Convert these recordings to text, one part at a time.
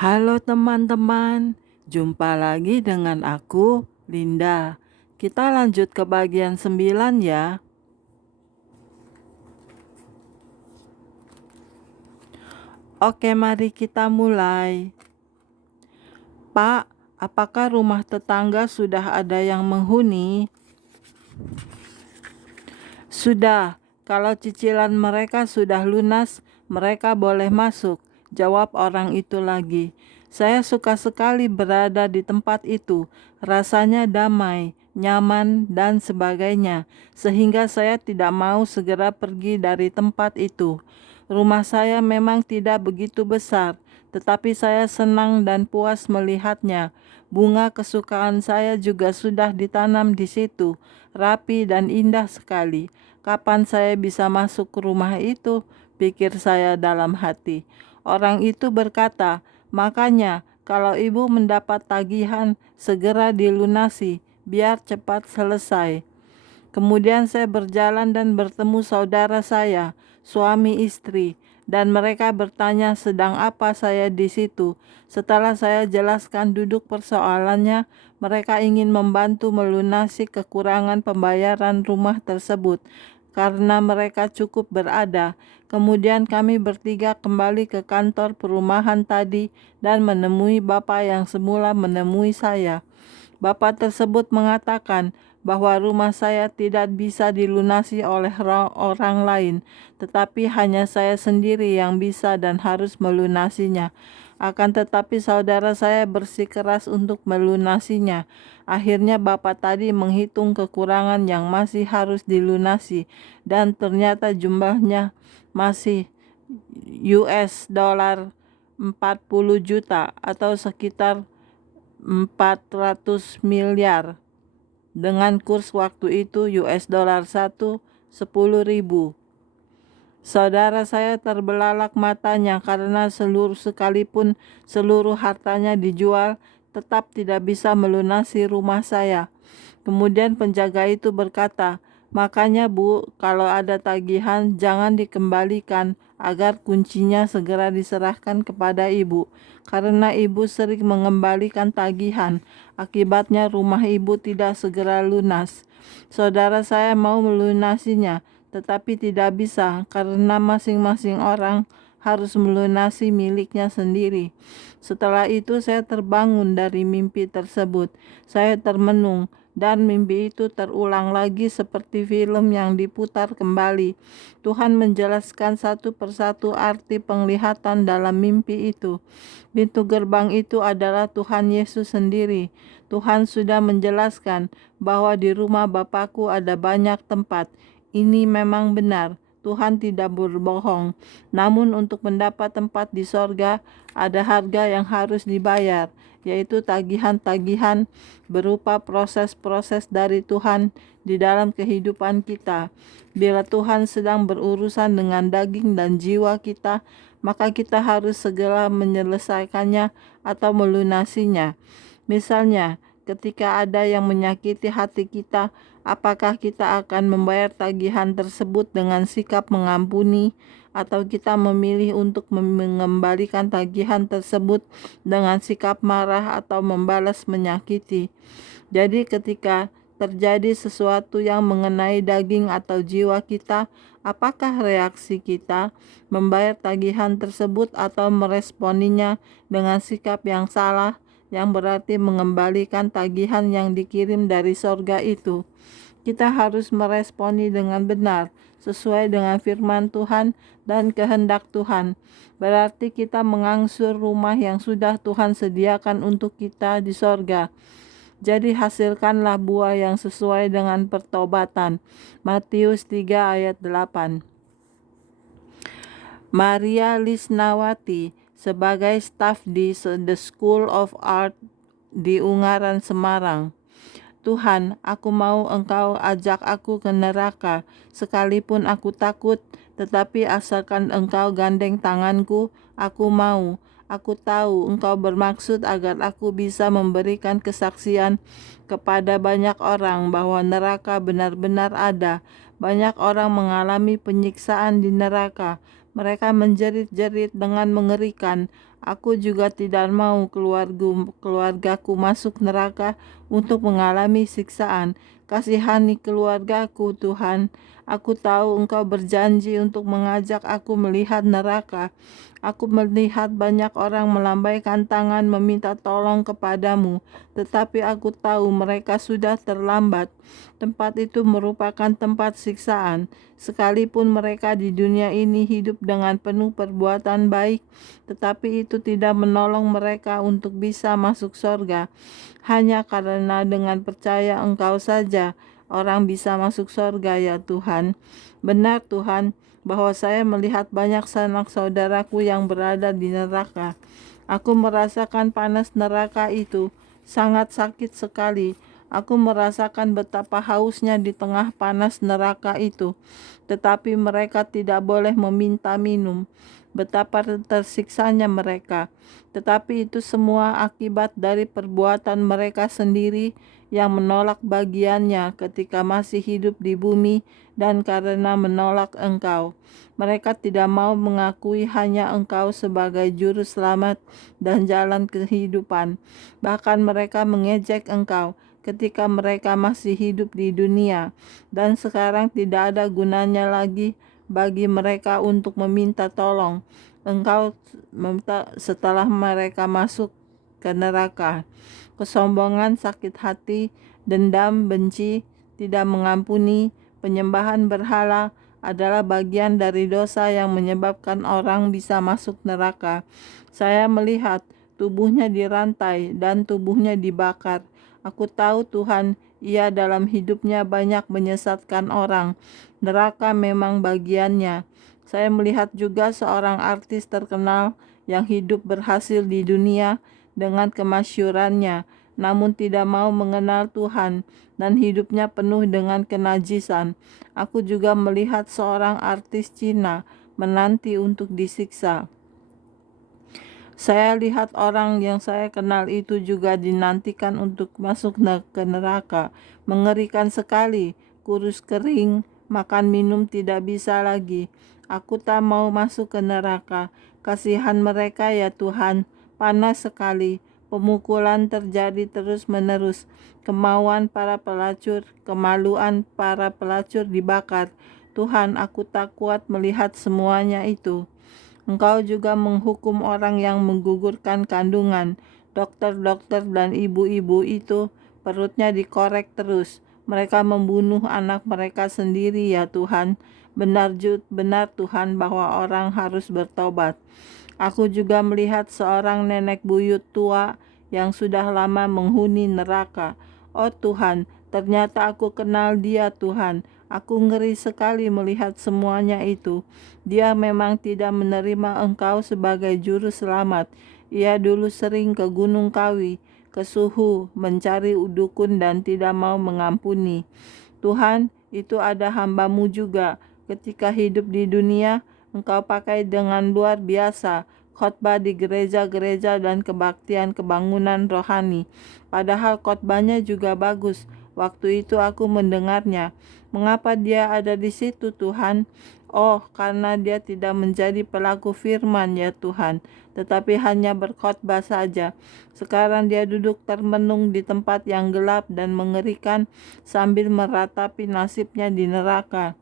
Halo teman-teman, jumpa lagi dengan aku, Linda. Kita lanjut ke bagian 9 ya. Oke, mari kita mulai. Pak, apakah rumah tetangga sudah ada yang menghuni? Sudah, kalau cicilan mereka sudah lunas, mereka boleh masuk, jawab orang itu lagi. Saya suka sekali berada di tempat itu, rasanya damai, nyaman, dan sebagainya, sehingga saya tidak mau segera pergi dari tempat itu. Rumah saya memang tidak begitu besar, tetapi saya senang dan puas melihatnya. Bunga kesukaan saya juga sudah ditanam di situ, rapi dan indah sekali. Kapan saya bisa masuk ke rumah itu? Pikir saya dalam hati. Orang itu berkata, makanya kalau ibu mendapat tagihan, segera dilunasi, biar cepat selesai. Kemudian saya berjalan dan bertemu saudara saya, suami istri, dan mereka bertanya sedang apa saya di situ. Setelah saya jelaskan duduk persoalannya, mereka ingin membantu melunasi kekurangan pembayaran rumah tersebut karena mereka cukup berada. Kemudian kami bertiga kembali ke kantor perumahan tadi dan menemui bapak yang semula menemui saya. Bapak tersebut mengatakan bahwa rumah saya tidak bisa dilunasi oleh orang lain, tetapi hanya saya sendiri yang bisa dan harus melunasinya. Akan tetapi saudara saya bersikeras untuk melunasinya. Akhirnya bapak tadi menghitung kekurangan yang masih harus dilunasi dan ternyata jumlahnya masih US dollar 40 juta atau sekitar 400 miliar. Dengan kurs waktu itu US dollar 10.000. Saudara saya terbelalak matanya karena sekalipun seluruh hartanya dijual, tetap tidak bisa melunasi rumah saya. Kemudian penjaga itu berkata, makanya Bu, kalau ada tagihan jangan dikembalikan agar kuncinya segera diserahkan kepada ibu. Karena ibu sering mengembalikan tagihan, akibatnya rumah ibu tidak segera lunas. Saudara saya mau melunasinya, tetapi tidak bisa karena masing-masing orang harus melunasi miliknya sendiri. Setelah itu saya terbangun dari mimpi tersebut. Saya termenung dan mimpi itu terulang lagi seperti film yang diputar kembali. Tuhan menjelaskan satu persatu arti penglihatan dalam mimpi itu. Pintu gerbang itu adalah Tuhan Yesus sendiri. Tuhan sudah menjelaskan bahwa di rumah Bapakku ada banyak tempat. Ini memang benar, Tuhan tidak berbohong. Namun untuk mendapat tempat di sorga, ada harga yang harus dibayar, yaitu tagihan-tagihan berupa proses-proses dari Tuhan di dalam kehidupan kita. Bila Tuhan sedang berurusan dengan daging dan jiwa kita, maka kita harus segera menyelesaikannya atau melunasinya. Misalnya, ketika ada yang menyakiti hati kita, apakah kita akan membayar tagihan tersebut dengan sikap mengampuni, atau kita memilih untuk mengembalikan tagihan tersebut dengan sikap marah atau membalas menyakiti? Jadi ketika terjadi sesuatu yang mengenai daging atau jiwa kita, apakah reaksi kita? Membayar tagihan tersebut atau meresponinya dengan sikap yang salah, yang berarti mengembalikan tagihan yang dikirim dari sorga itu? Kita harus meresponi dengan benar, sesuai dengan firman Tuhan dan kehendak Tuhan. Berarti kita mengangsur rumah yang sudah Tuhan sediakan untuk kita di sorga. Jadi hasilkanlah buah yang sesuai dengan pertobatan. Matius 3 ayat 8. Maria Lisnawati sebagai staf di The School of Art di Ungaran, Semarang. Tuhan, aku mau Engkau ajak aku ke neraka, sekalipun aku takut, tetapi asalkan Engkau gandeng tanganku, aku mau. Aku tahu Engkau bermaksud agar aku bisa memberikan kesaksian kepada banyak orang bahwa neraka benar-benar ada. Banyak orang mengalami penyiksaan di neraka. Mereka menjerit-jerit dengan mengerikan. Aku juga tidak mau keluargaku masuk neraka untuk mengalami siksaan. Kasihani keluargaku, Tuhan. Aku tahu Engkau berjanji untuk mengajak aku melihat neraka. Aku melihat banyak orang melambaikan tangan meminta tolong kepadamu, tetapi aku tahu mereka sudah terlambat. Tempat itu merupakan tempat siksaan. Sekalipun mereka di dunia ini hidup dengan penuh perbuatan baik, tetapi itu tidak menolong mereka untuk bisa masuk surga. Hanya karena dengan percaya Engkau saja orang bisa masuk surga, ya Tuhan. Benar Tuhan, bahwa saya melihat banyak sanak saudaraku yang berada di neraka. Aku merasakan panas neraka itu sangat sakit sekali. Aku merasakan betapa hausnya di tengah panas neraka itu, tetapi mereka tidak boleh meminta minum. Betapa tersiksanya mereka. Tetapi itu semua akibat dari perbuatan mereka sendiri yang menolak bagiannya ketika masih hidup di bumi dan karena menolak Engkau. Mereka tidak mau mengakui hanya Engkau sebagai juru selamat dan jalan kehidupan. Bahkan mereka mengejek Engkau ketika mereka masih hidup di dunia, dan sekarang tidak ada gunanya lagi bagi mereka untuk meminta tolong Engkau setelah mereka masuk ke neraka. Kesombongan, sakit hati, dendam, benci, tidak mengampuni, penyembahan berhala adalah bagian dari dosa yang menyebabkan orang bisa masuk neraka. Saya melihat tubuhnya dirantai dan tubuhnya dibakar. Aku tahu Tuhan, ia dalam hidupnya banyak menyesatkan orang. Neraka memang bagiannya. Saya melihat juga seorang artis terkenal yang hidup berhasil di dunia dengan kemasyurannya, namun tidak mau mengenal Tuhan dan hidupnya penuh dengan kenajisan. Aku juga melihat seorang artis Cina menanti untuk disiksa. Saya lihat orang yang saya kenal itu juga dinantikan untuk masuk ke neraka. Mengerikan sekali, kurus kering, makan minum tidak bisa lagi. Aku tak mau masuk ke neraka. Kasihan mereka ya Tuhan, panas sekali. Pemukulan terjadi terus-menerus. Kemauan para pelacur, kemaluan para pelacur dibakar. Tuhan, aku tak kuat melihat semuanya itu. Engkau juga menghukum orang yang menggugurkan kandungan. Dokter-dokter dan ibu-ibu itu perutnya dikorek terus. Mereka membunuh anak mereka sendiri ya Tuhan. Benar Tuhan bahwa orang harus bertobat. Aku juga melihat seorang nenek buyut tua yang sudah lama menghuni neraka. Oh Tuhan, ternyata aku kenal dia Tuhan. Aku ngeri sekali melihat semuanya itu. Dia memang tidak menerima Engkau sebagai juru selamat. Ia dulu sering ke Gunung Kawi, ke Suhu, mencari dukun dan tidak mau mengampuni. Tuhan, itu ada hamba-Mu juga. Ketika hidup di dunia, Engkau pakai dengan luar biasa khotbah di gereja-gereja dan kebaktian kebangunan rohani. Padahal khotbahnya juga bagus. Waktu itu aku mendengarnya. Mengapa dia ada di situ, Tuhan? Oh, karena dia tidak menjadi pelaku firman ya Tuhan, tetapi hanya berkhotbah saja. Sekarang dia duduk termenung di tempat yang gelap dan mengerikan sambil meratapi nasibnya di neraka.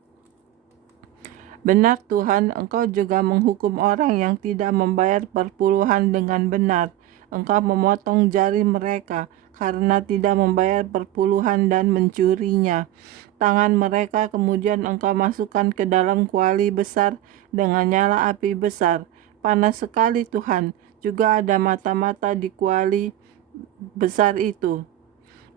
Benar Tuhan, Engkau juga menghukum orang yang tidak membayar perpuluhan dengan benar. Engkau memotong jari mereka karena tidak membayar perpuluhan dan mencurinya. Tangan mereka kemudian Engkau masukkan ke dalam kuali besar dengan nyala api besar. Panas sekali Tuhan, juga ada mata-mata di kuali besar itu.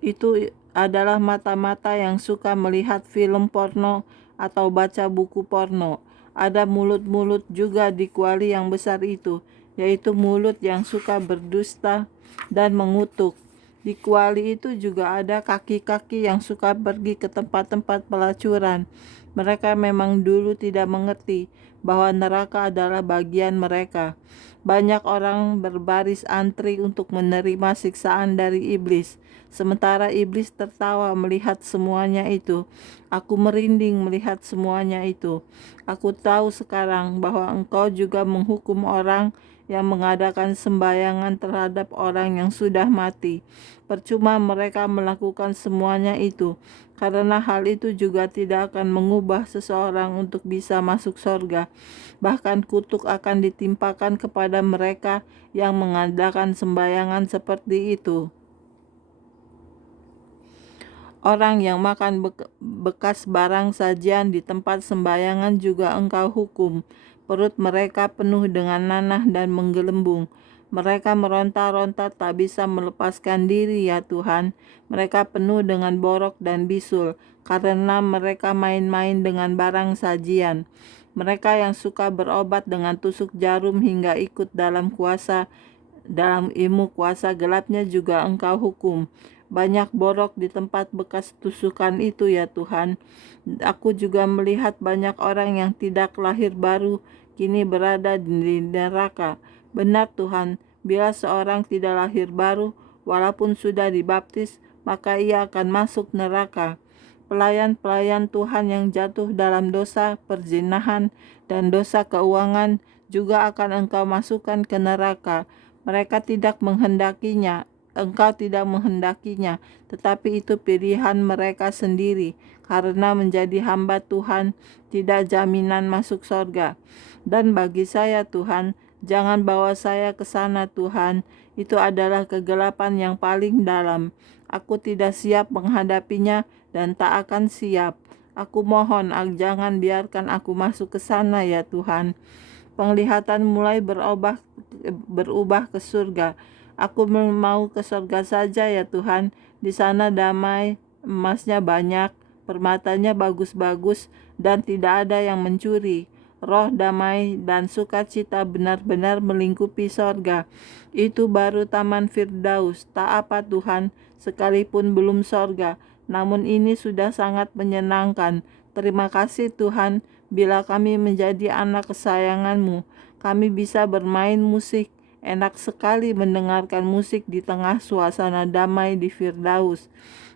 Itu adalah mata-mata yang suka melihat film porno atau baca buku porno. Ada mulut-mulut juga di kuali yang besar itu, yaitu mulut yang suka berdusta dan mengutuk. Di kuali itu juga ada kaki-kaki yang suka pergi ke tempat-tempat pelacuran. Mereka memang dulu tidak mengerti bahwa neraka adalah bagian mereka. Banyak orang berbaris antri untuk menerima siksaan dari iblis. Sementara iblis tertawa melihat semuanya itu. Aku merinding melihat semuanya itu. Aku tahu sekarang bahwa engkau juga menghukum orang yang mengadakan sembahyangan terhadap orang yang sudah mati. Percuma mereka melakukan semuanya itu, karena hal itu juga tidak akan mengubah seseorang untuk bisa masuk surga. Bahkan kutuk akan ditimpakan kepada mereka yang mengadakan sembahyangan seperti itu. Orang yang makan bekas barang sajian di tempat sembahyangan juga engkau hukum. Perut mereka penuh dengan nanah dan menggelembung. Mereka meronta-ronta tak bisa melepaskan diri, ya Tuhan. Mereka penuh dengan borok dan bisul, karena mereka main-main dengan barang sajian. Mereka yang suka berobat dengan tusuk jarum hingga ikut dalam ilmu kuasa gelapnya juga engkau hukum. Banyak borok di tempat bekas tusukan itu, ya Tuhan. Aku juga melihat banyak orang yang tidak lahir baru kini berada di neraka. Benar Tuhan, bila seorang tidak lahir baru, walaupun sudah dibaptis, maka ia akan masuk neraka. Pelayan-pelayan Tuhan yang jatuh dalam dosa perzinahan dan dosa keuangan juga akan engkau masukkan ke neraka. Mereka tidak menghendakinya, engkau tidak menghendakinya, tetapi itu pilihan mereka sendiri, karena menjadi hamba Tuhan tidak jaminan masuk surga. Dan bagi saya Tuhan, jangan bawa saya ke sana Tuhan, itu adalah kegelapan yang paling dalam. Aku tidak siap menghadapinya dan tak akan siap. Aku mohon, jangan biarkan aku masuk ke sana, ya Tuhan. Penglihatan mulai berubah ke surga. Aku mau ke surga saja, ya Tuhan. Di sana damai, emasnya banyak, permatanya bagus-bagus, dan tidak ada yang mencuri. Roh damai dan sukacita benar-benar melingkupi sorga. Itu baru taman Firdaus. Tak apa Tuhan, sekalipun belum sorga, namun ini sudah sangat menyenangkan. Terima kasih Tuhan, bila kami menjadi anak kesayangan-Mu, kami bisa bermain musik. Enak sekali mendengarkan musik di tengah suasana damai di Firdaus.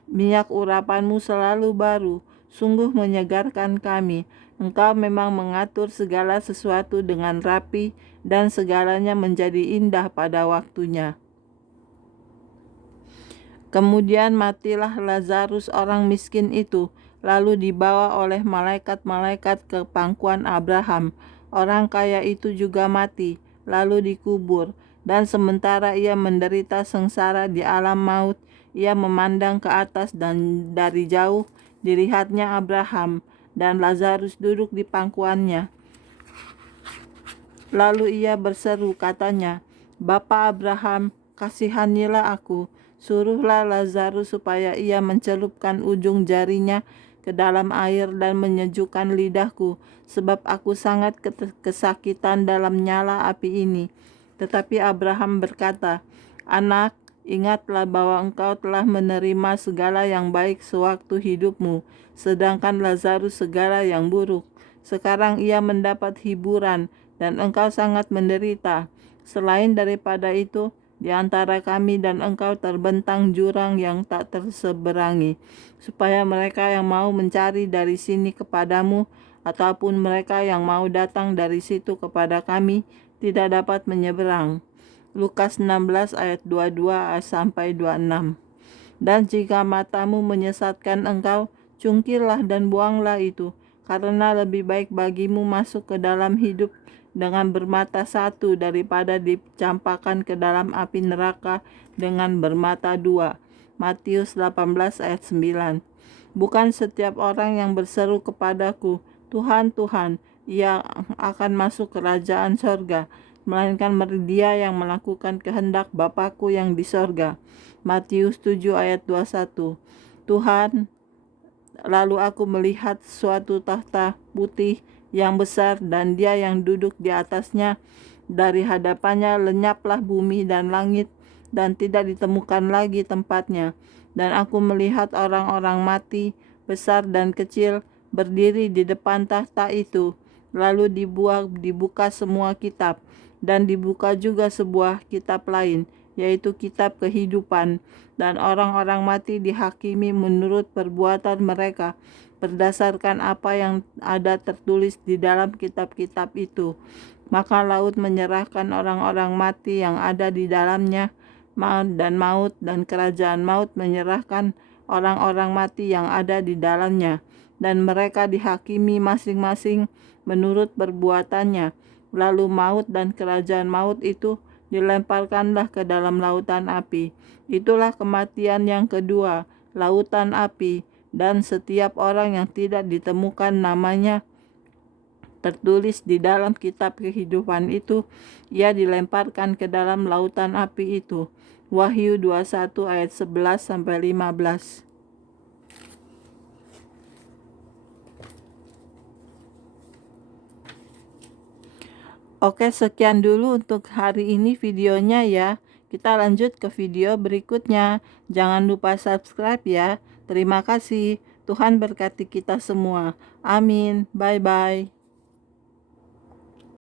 Minyak urapan-Mu selalu baru, sungguh menyegarkan kami. Engkau memang mengatur segala sesuatu dengan rapi dan segalanya menjadi indah pada waktunya. Kemudian matilah Lazarus orang miskin itu, lalu dibawa oleh malaikat-malaikat ke pangkuan Abraham. Orang kaya itu juga mati, lalu dikubur. Dan sementara ia menderita sengsara di alam maut, ia memandang ke atas dan dari jauh dilihatnya Abraham dan Lazarus duduk di pangkuannya. Lalu ia berseru, katanya, "Bapa Abraham, kasihanilah aku. Suruhlah Lazarus supaya ia mencelupkan ujung jarinya ke dalam air dan menyejukkan lidahku, sebab aku sangat kesakitan dalam nyala api ini." Tetapi Abraham berkata, "Anak, ingatlah bahwa engkau telah menerima segala yang baik sewaktu hidupmu, sedangkan Lazarus segala yang buruk. Sekarang ia mendapat hiburan, dan engkau sangat menderita. Selain daripada itu, di antara kami dan engkau terbentang jurang yang tak terseberangi, supaya mereka yang mau mencari dari sini kepadamu, ataupun mereka yang mau datang dari situ kepada kami, tidak dapat menyeberang." Lukas 16 ayat 22 sampai 26. Dan jika matamu menyesatkan engkau, cungkillah dan buanglah itu, karena lebih baik bagimu masuk ke dalam hidup dengan bermata satu daripada dicampakkan ke dalam api neraka dengan bermata dua. Matius 18 ayat 9. Bukan setiap orang yang berseru kepadaku, "Tuhan, Tuhan," ia akan masuk kerajaan sorga, melainkan dia yang melakukan kehendak Bapa-Ku yang di sorga. Matius 7 ayat 21. Tuhan, lalu aku melihat suatu tahta putih yang besar dan dia yang duduk di atasnya. Dari hadapannya lenyaplah bumi dan langit, dan tidak ditemukan lagi tempatnya. Dan aku melihat orang-orang mati, besar dan kecil, berdiri di depan tahta itu. Lalu dibuka semua kitab, dan dibuka juga sebuah kitab lain, yaitu kitab kehidupan. Dan orang-orang mati dihakimi menurut perbuatan mereka, berdasarkan apa yang ada tertulis di dalam kitab-kitab itu. Maka laut menyerahkan orang-orang mati yang ada di dalamnya, dan maut dan kerajaan maut menyerahkan orang-orang mati yang ada di dalamnya, dan mereka dihakimi masing-masing menurut perbuatannya. Lalu maut dan kerajaan maut itu dilemparkanlah ke dalam lautan api. Itulah kematian yang kedua, lautan api. Dan setiap orang yang tidak ditemukan namanya tertulis di dalam kitab kehidupan itu, ia dilemparkan ke dalam lautan api itu. Wahyu 21 ayat 11-15. Oke, sekian dulu untuk hari ini videonya ya. Kita lanjut ke video berikutnya. Jangan lupa subscribe ya. Terima kasih. Tuhan berkati kita semua. Amin. Bye-bye.